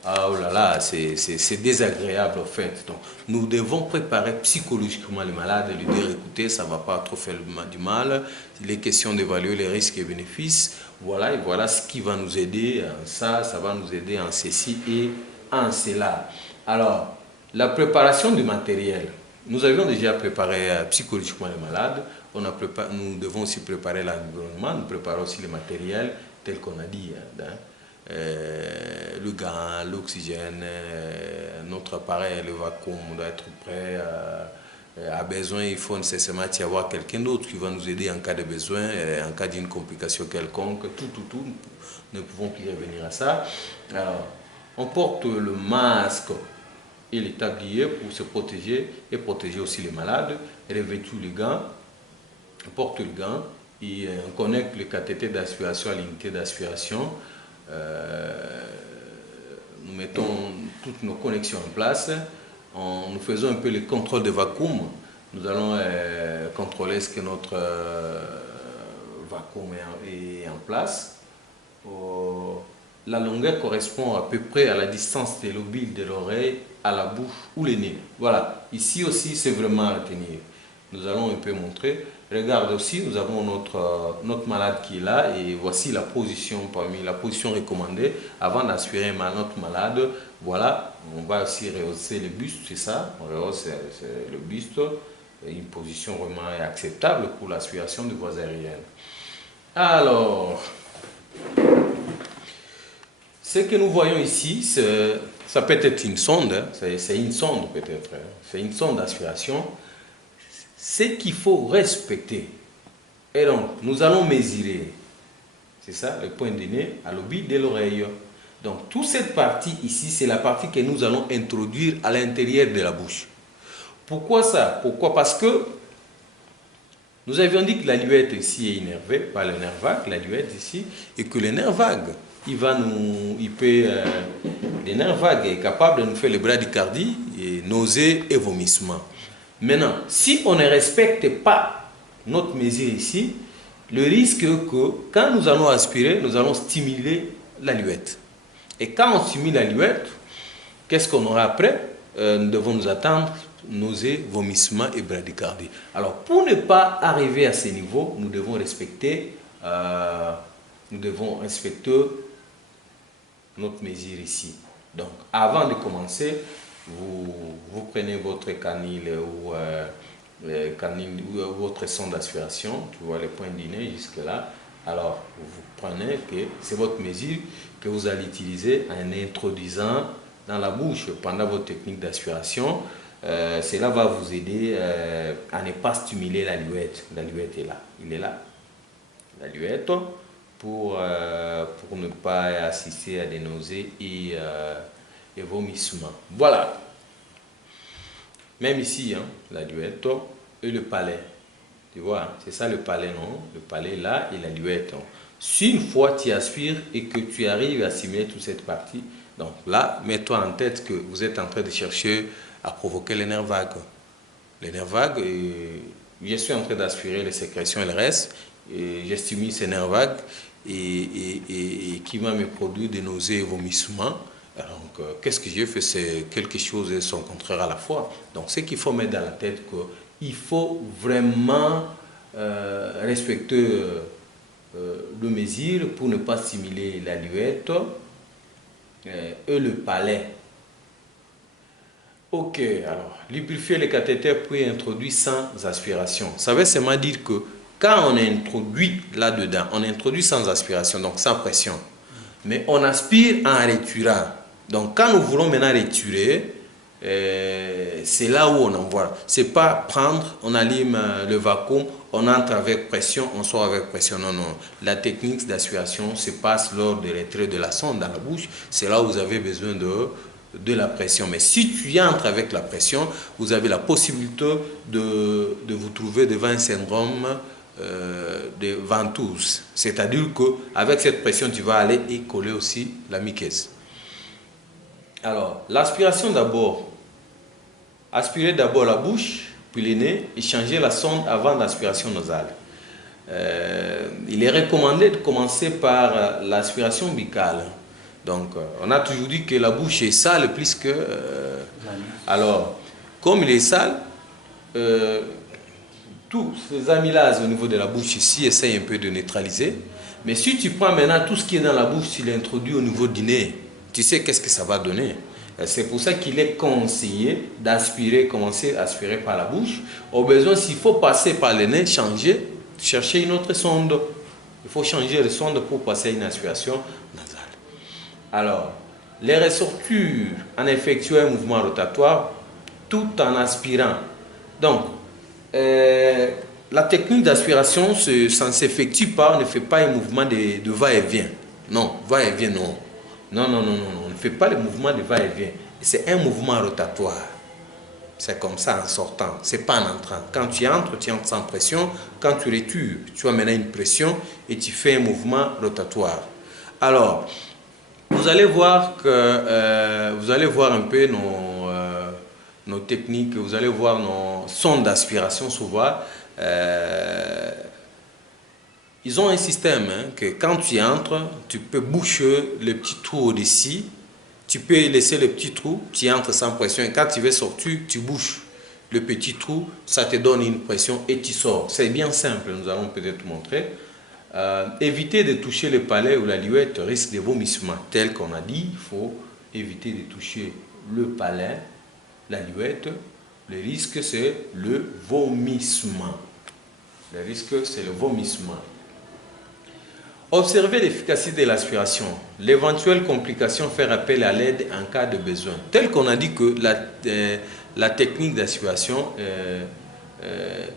Ah, oh là là, c'est désagréable en fait. Donc, nous devons préparer psychologiquement le malade et lui dire écoutez, ça ne va pas trop faire du mal. Il est question d'évaluer les risques et bénéfices. Voilà, et voilà ce qui va nous aider. Ça va nous aider en ceci et en cela. Alors, la préparation du matériel. Nous avions déjà préparé psychologiquement le malade. Nous devons aussi préparer l'environnement. Nous préparons aussi le matériel tel qu'on a dit. Le gant, l'oxygène, notre appareil, le vacuum doit être prêt. À besoin, il faut nécessairement y avoir quelqu'un d'autre qui va nous aider en cas de besoin, en cas d'une complication quelconque. Tout. Nous ne pouvons plus revenir à ça. Alors, on porte le masque et les tabliers pour se protéger et protéger aussi les malades. Revêtu les gants, on porte le gant et on connecte le cathéter d'aspiration à l'unité d'aspiration. Nous mettons toutes nos connexions en place. Nous faisons un peu le contrôle de vacuum. Nous allons contrôler ce que notre vacuum est en place. La longueur correspond à peu près à la distance des lobules de l'oreille à la bouche ou le nez. Voilà, ici aussi c'est vraiment à retenir. Nous allons un peu montrer. Regarde aussi, nous avons notre malade qui est là et voici la position recommandée avant d'aspirer notre malade. Voilà, on va aussi rehausser le buste, c'est ça, on rehausse le buste. une position vraiment acceptable pour l'aspiration de voies aériennes. Alors, ce que nous voyons ici, ça peut être une sonde, hein, c'est une sonde peut-être, hein, c'est une sonde d'aspiration. Ce qu'il faut respecter. Et donc, nous allons mesurer, c'est ça, le point du nez à l'orbite de l'oreille. Donc, toute cette partie ici, c'est la partie que nous allons introduire à l'intérieur de la bouche. Pourquoi ça? Pourquoi? Parce que nous avions dit que la luette ici est innervée par le nerf vague, la luette ici, et que le nerf vague, le nerf vague est capable de nous faire le bradycardie, et nausées et vomissements. Maintenant, si on ne respecte pas notre mesure ici, le risque est que quand nous allons aspirer, nous allons stimuler la luette. Et quand on stimule la luette, qu'est-ce qu'on aura après? Nous devons nous attendre nausées, vomissements et bradycardie. Alors, pour ne pas arriver à ce niveau, nous devons respecter notre mesure ici. Donc, avant de commencer, vous prenez votre canule ou votre sonde d'aspiration, tu vois les points du nez jusque là. Alors, vous prenez que c'est votre mesure que vous allez utiliser en introduisant dans la bouche pendant votre technique d'aspiration. Cela va vous aider à ne pas stimuler la luette. La luette est là, il est là. La luette pour ne pas assister à des nausées et vomissements. Voilà. Même ici, hein, la luette et le palais. Tu vois, hein, c'est ça le palais, non? Le palais là et la luette. Hein. Si une fois tu aspires et que tu arrives à simuler toute cette partie, donc là, mets-toi en tête que vous êtes en train de chercher à provoquer les nerfs vagues. Les nerfs vagues, je suis en train d'aspirer les sécrétions et le reste, et je stimule ces nerfs vagues et qui va me produire des nausées et vomissements. Donc, qu'est-ce que j'ai fait? C'est quelque chose et son contraire à la fois. Donc, ce qu'il faut mettre dans la tête, qu'il faut vraiment respecter le mesure pour ne pas stimuler la luette et le palais. Ok, alors, lubrifier les cathéters puis introduire sans aspiration. Ça veut seulement dire que quand on introduit là-dedans, on introduit sans aspiration, donc sans pression. Mais on aspire en retirant. Donc, quand nous voulons maintenant retirer, c'est là où on envoie. C'est pas prendre, on allume le vacuum, on entre avec pression, on sort avec pression. Non, non. La technique d'aspiration se passe lors du retrait de la sonde dans la bouche. C'est là où vous avez besoin de la pression. Mais si tu entres avec la pression, vous avez la possibilité de vous trouver devant un syndrome de ventouse. C'est-à-dire qu'avec cette pression, tu vas aller et coller aussi la muqueuse. Alors, l'aspiration d'abord. Aspirer d'abord la bouche, puis le nez, et changer la sonde avant l'aspiration nasale. Il est recommandé de commencer par l'aspiration buccale. Donc, on a toujours dit que la bouche est sale plus que... alors, comme il est sale, tous ces amylases au niveau de la bouche ici essayent un peu de neutraliser. Mais si tu prends maintenant tout ce qui est dans la bouche, tu l'introduis au niveau du nez, tu sais qu'est-ce que ça va donner. C'est pour ça qu'il est conseillé d'aspirer, commencer à aspirer par la bouche. Au besoin, s'il faut passer par le nez, chercher une autre sonde. Il faut changer de sonde pour passer à une aspiration nasale. Alors, les ressortures en effectuant un mouvement rotatoire tout en aspirant. Donc, la technique d'aspiration, ça ne s'effectue pas, on ne fait pas un mouvement de va-et-vient. Non, va-et-vient, non. Non, non, non, non, on ne fait pas le mouvement de va-et-vient. C'est un mouvement rotatoire. C'est comme ça en sortant, ce n'est pas en entrant. Quand tu entres sans pression. Quand tu retires, tu as maintenant une pression et tu fais un mouvement rotatoire. Alors, vous allez voir un peu nos techniques, vous allez voir nos sondes d'aspiration souvent. Ils ont un système que quand tu entres, tu peux boucher le petit trou au-dessus, tu peux laisser le petit trou, tu entres sans pression et quand tu veux sortir, tu bouches le petit trou, ça te donne une pression et tu sors. C'est bien simple, nous allons peut-être montrer. Éviter de toucher le palais ou la luette risque de vomissement. Tel qu'on a dit, il faut éviter de toucher le palais, la luette, Le risque, c'est le vomissement. Le risque, c'est le vomissement. Observer l'efficacité de l'aspiration. L'éventuelle complication, faire appel à l'aide en cas de besoin. Tel qu'on a dit que la technique d'aspiration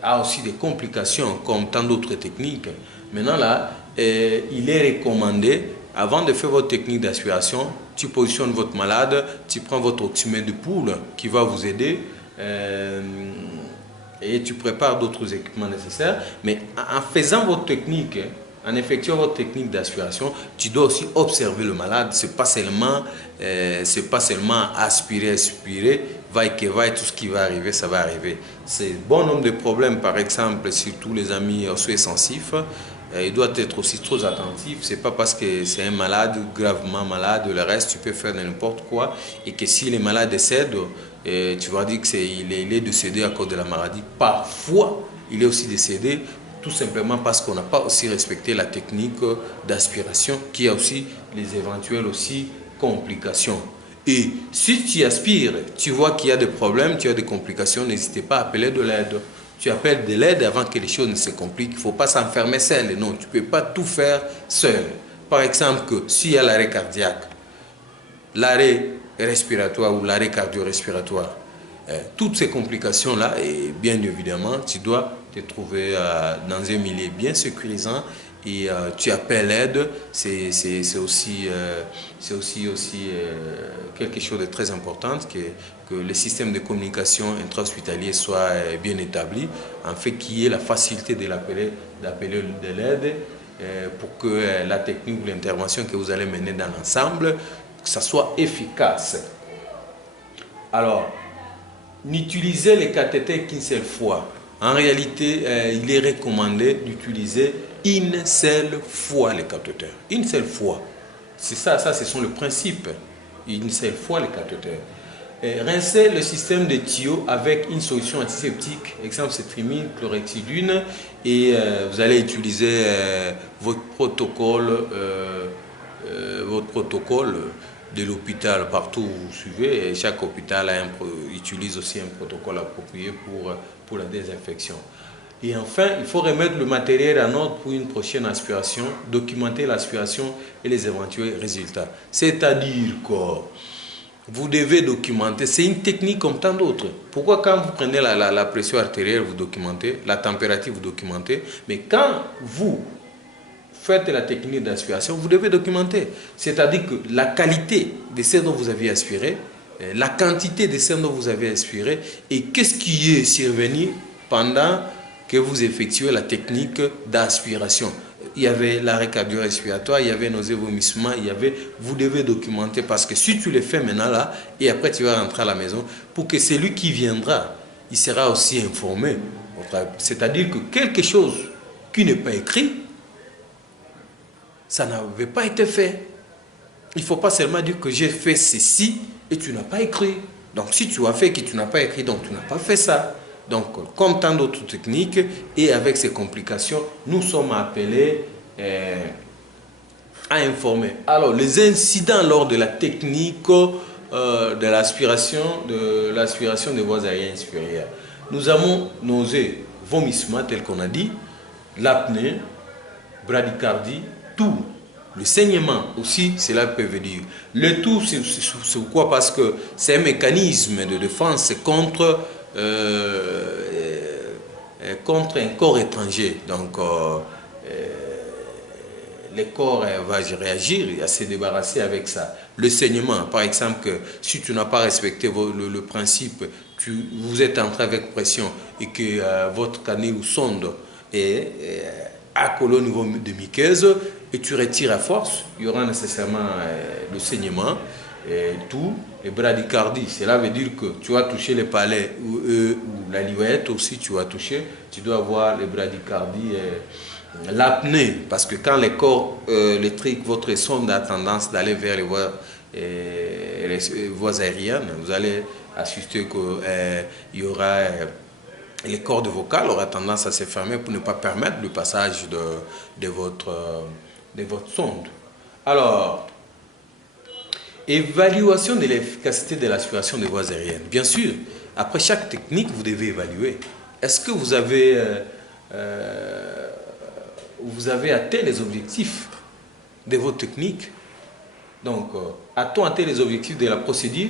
a aussi des complications comme tant d'autres techniques. Maintenant là, il est recommandé, avant de faire votre technique d'aspiration, tu positionnes votre malade, tu prends votre oxymètre de poule qui va vous aider et tu prépares d'autres équipements nécessaires. Mais en faisant votre technique, en effectuant votre technique d'aspiration, tu dois aussi observer le malade. C'est pas seulement aspirer, expirer, vaille que vaille, tout ce qui va arriver, ça va arriver. C'est bon nombre de problèmes, par exemple, surtout les amis osseux-sensifs. Il doit être aussi trop attentif. C'est pas parce que c'est un malade, gravement malade, le reste, tu peux faire n'importe quoi. Et que si le malade décède, tu vas dire qu'il est décédé à cause de la maladie. Parfois, il est aussi décédé tout simplement parce qu'on n'a pas aussi respecté la technique d'aspiration, qui a aussi les éventuelles aussi complications. Et si tu aspires, tu vois qu'il y a des problèmes, tu as des complications, n'hésitez pas à appeler de l'aide. Tu appelles de l'aide avant que les choses ne se compliquent. Il ne faut pas s'enfermer seul. Non, tu ne peux pas tout faire seul. Par exemple, s'il y a l'arrêt cardiaque, l'arrêt respiratoire ou l'arrêt cardio-respiratoire, toutes ces complications-là, et bien évidemment, tu dois te trouver dans un milieu bien sécurisant et tu appelles l'aide. C'est aussi quelque chose de très important que le système de communication intra-hospitalier soit bien établi, en fait qu'il y ait la facilité d'appeler de l'aide pour que la technique ou l'intervention que vous allez mener dans l'ensemble, que ça soit efficace. Alors, n'utilisez les cathéters qu'une seule fois. En réalité, il est recommandé d'utiliser une seule fois les cathéters. Une seule fois. C'est ça, ce sont les principes. Une seule fois les cathéters. Rincez le système de tuyaux avec une solution antiseptique, exemple cétrimine, chlorhexidine, et vous allez utiliser votre protocole de l'hôpital partout où vous suivez. Et chaque hôpital utilise aussi un protocole approprié pour la désinfection. Et enfin, il faut remettre le matériel en ordre pour une prochaine aspiration, documenter l'aspiration et les éventuels résultats. C'est-à-dire que vous devez documenter, c'est une technique comme tant d'autres. Pourquoi quand vous prenez la pression artérielle, vous documentez, la température, vous documentez, mais quand vous faites la technique d'aspiration, vous devez documenter. C'est-à-dire que la qualité de ce dont vous avez aspiré, la quantité de ce dont vous avez aspiré, et qu'est-ce qui est survenu pendant que vous effectuez la technique d'aspiration. Il y avait l'arrêt cardio-respiratoire, il y avait nausées, vomissements, vous devez documenter parce que si tu le fais maintenant là, et après tu vas rentrer à la maison, pour que celui qui viendra, il sera aussi informé. C'est-à-dire que quelque chose qui n'est pas écrit, ça n'avait pas été fait. Il ne faut pas seulement dire que j'ai fait ceci et tu n'as pas écrit. Donc si tu as fait que tu n'as pas écrit, donc tu n'as pas fait ça. Donc, comme tant d'autres techniques, et avec ces complications, nous sommes appelés à informer. Alors, les incidents lors de la technique de l'aspiration des voies aériennes supérieures. Nous avons nausées, vomissements, tel qu'on a dit, l'apnée, bradycardie, tout. Le saignement aussi, cela peut venir. Le tout, c'est pourquoi? Parce que c'est un mécanisme de défense contre un corps étranger. Donc, le corps va réagir et se débarrasser avec ça. Le saignement, par exemple, que si tu n'as pas respecté le principe, vous êtes entré avec pression et que votre canule ou sonde est accolée au niveau de muqueuse et tu retires à force, il y aura nécessairement le saignement. Et tout, et bradycardie, cela veut dire que tu vas toucher les palais ou la livette aussi, tu vas toucher, tu dois avoir les bradycardies, l'apnée, parce que quand le corps électrique, votre sonde a tendance d'aller vers les voies aériennes, vous allez assister qu'il y aura, les cordes vocales aura tendance à se fermer pour ne pas permettre le passage de votre sonde. Alors, évaluation de l'efficacité de l'aspiration des voies aériennes. Bien sûr, Après chaque technique, vous devez évaluer. Est-ce que vous avez atteint les objectifs de vos techniques? Donc, a-t-on atteint les objectifs de la procédure?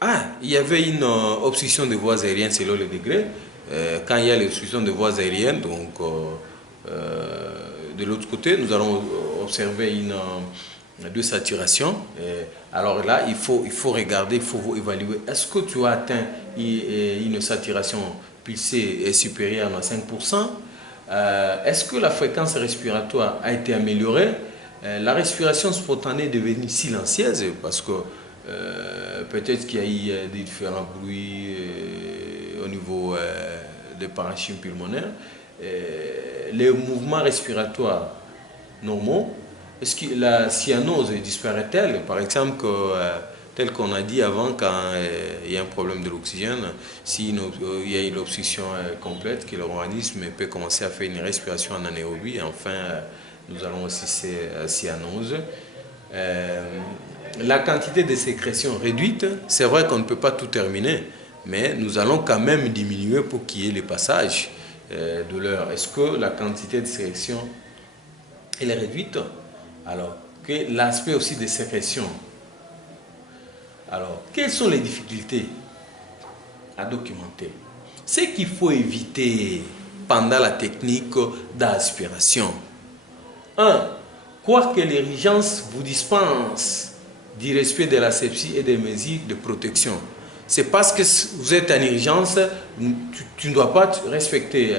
Ah, il y avait une obstruction de voies aériennes selon le degré. Quand il y a l'obstruction de voies aériennes, donc de l'autre côté, nous allons observer une saturation. Alors là, il faut regarder, il faut évaluer. Est-ce que tu as atteint une saturation pulsée supérieure à 5%? Est-ce que la fréquence respiratoire a été améliorée? La respiration spontanée est devenue silencieuse parce que peut-être qu'il y a eu des différents bruits au niveau des parenchymes pulmonaires. Les mouvements respiratoires normaux, est-ce que la cyanose disparaît-elle? Par exemple, tel qu'on a dit avant, quand il y a un problème de l'oxygène, s'il y a une obstruction complète, que l'organisme peut commencer à faire une respiration en anaérobie, enfin, nous allons assister à cyanose. La quantité de sécrétion réduite, c'est vrai qu'on ne peut pas tout terminer, mais nous allons quand même diminuer pour qu'il y ait le passage de l'heure. Est-ce que la quantité de sécrétion elle est réduite? Alors, que l'aspect aussi de sécrétion. Alors, quelles sont les difficultés à documenter? Ce qu'il faut éviter pendant la technique d'aspiration. 1. Croire que l'urgence vous dispense du respect de l'asepsie et des mesures de protection. C'est parce que vous êtes en urgence, tu ne dois pas respecter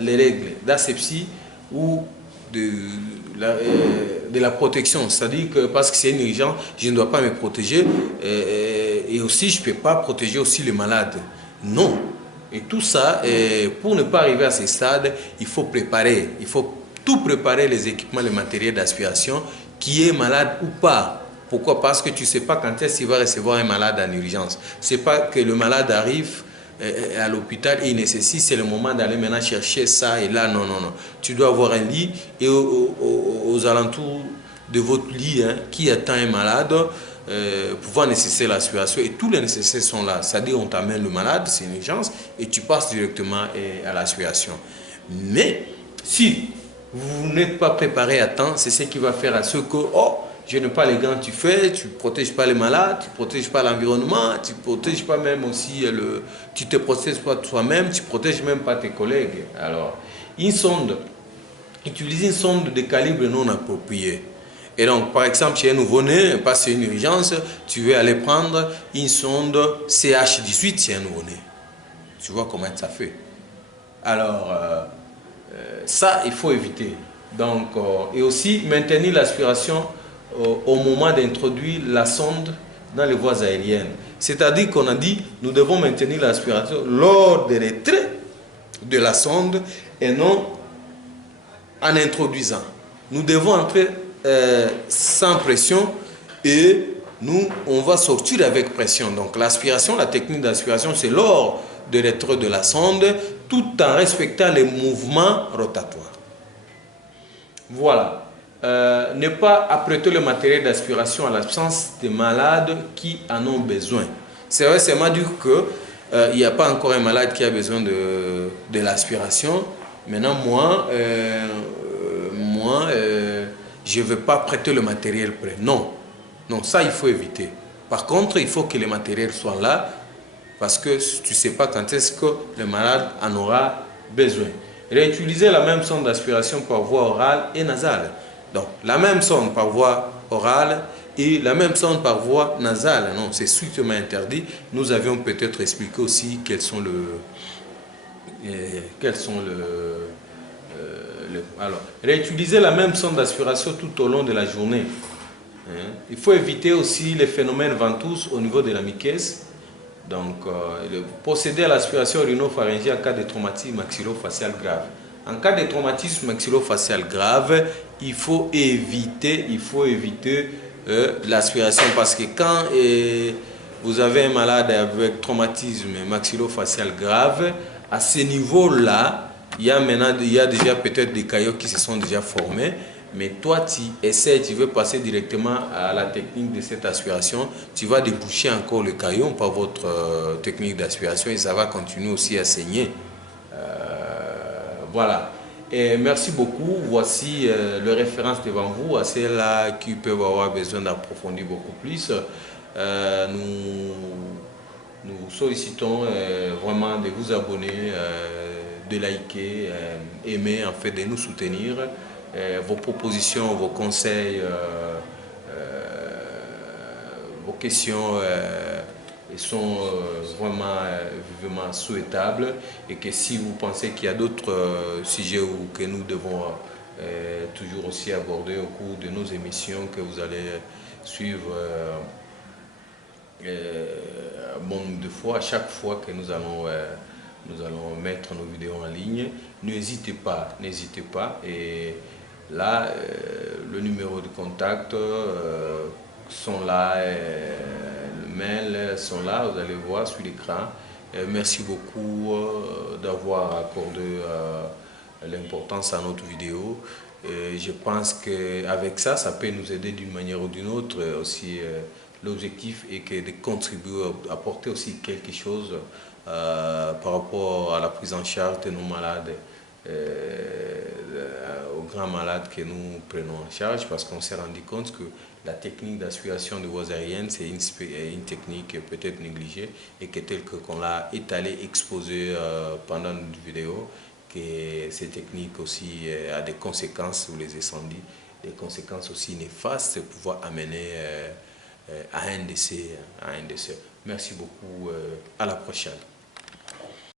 les règles d'asepsie ou de la protection. C'est-à-dire que parce que c'est une urgence, je ne dois pas me protéger et aussi je ne peux pas protéger aussi les malades. Non. Et tout ça, pour ne pas arriver à ce stade, il faut préparer, il faut tout préparer, les équipements, les matériels d'aspiration, qui est malade ou pas. Pourquoi? Parce que tu ne sais pas quand est-ce qu'il va recevoir un malade en urgence. Ce n'est pas que le malade arrive à l'hôpital et il nécessite, c'est le moment d'aller maintenant chercher ça et là. Non, non, non. Tu dois avoir un lit et aux alentours de votre lit qui attend un malade, pouvoir nécessiter l'aspiration. Et tous les nécessaires sont là. C'est-à-dire on t'amène le malade, c'est une urgence, et tu passes directement à l'aspiration. Mais si vous n'êtes pas préparé à temps, c'est ce qui va faire à ce que, je n'ai pas les gants, tu ne protèges pas les malades, tu ne protèges pas l'environnement, tu ne protèges pas même aussi, tu ne te protèges pas toi-même, tu ne protèges même pas tes collègues. Alors, utiliser une sonde de calibre non approprié. Et donc, par exemple, chez un nouveau-né, parce que c'est une urgence, tu veux aller prendre une sonde CH18 chez un nouveau-né. Tu vois comment ça fait. Alors, ça, il faut éviter. Donc, et aussi maintenir l'aspiration au moment d'introduire la sonde dans les voies aériennes. C'est-à-dire qu'on a dit, nous devons maintenir l'aspiration lors des retraits de la sonde et non en introduisant. Nous devons entrer sans pression et on va sortir avec pression. Donc l'aspiration, la technique d'aspiration, c'est lors de retrait de la sonde, tout en respectant les mouvements rotatoires. Voilà. Ne pas apprêter le matériel d'aspiration à l'absence des malades qui en ont besoin. C'est vrai, c'est dire qu'il n'y a pas encore un malade qui a besoin de l'aspiration. Maintenant, moi, je ne veux pas prêter le matériel prêt. Non. Non, ça, il faut éviter. Par contre, il faut que le matériel soit là parce que tu ne sais pas quand est-ce que le malade en aura besoin. Réutiliser la même sonde d'aspiration par voie orale et nasale. Donc, la même sonde par voie orale et la même sonde par voie nasale. Non, c'est strictement interdit. Nous avions peut-être expliqué aussi quels sont alors, réutiliser la même sonde d'aspiration tout au long de la journée. Il faut éviter aussi les phénomènes ventouses au niveau de la muqueuse. Donc, procéder à l'aspiration rhinopharyngée en cas de traumatisme maxillofacial grave. En cas de traumatisme maxillofacial grave, il faut éviter l'aspiration parce que quand vous avez un malade avec traumatisme maxillofacial grave, à ce niveau-là, il y a déjà peut-être des caillots qui se sont déjà formés. mais toi tu essaies, tu veux passer directement à la technique de cette aspiration, tu vas déboucher encore le caillon par votre technique d'aspiration et ça va continuer aussi à saigner. Voilà. Et merci beaucoup. Voici les références devant vous à celles-là qui peuvent avoir besoin d'approfondir beaucoup plus. Nous sollicitons vraiment de vous abonner, de liker, aimer, en fait, de nous soutenir. Vos propositions, vos conseils, vos questions sont vraiment vivement souhaitables et que si vous pensez qu'il y a d'autres sujets que nous devons toujours aussi aborder au cours de nos émissions que vous allez suivre bon nombre de fois, à chaque fois que nous allons mettre nos vidéos en ligne, n'hésitez pas, n'hésitez pas. Et là, le numéro de contact sont là, le mail sont là, vous allez voir sur l'écran. Merci beaucoup d'avoir accordé l'importance à notre vidéo. Je pense qu'avec ça, ça peut nous aider d'une manière ou d'une autre. Aussi, l'objectif est que de contribuer, apporter aussi quelque chose par rapport à la prise en charge de nos malades, aux grands malades que nous prenons en charge, parce qu'on s'est rendu compte que la technique d'aspiration de voies aériennes, c'est une technique peut-être négligée et que tel qu'on l'a étalé, exposé pendant une vidéo, que cette technique aussi a des conséquences sur les incendies, des conséquences aussi néfastes pour pouvoir amener à un décès. Merci beaucoup, à la prochaine.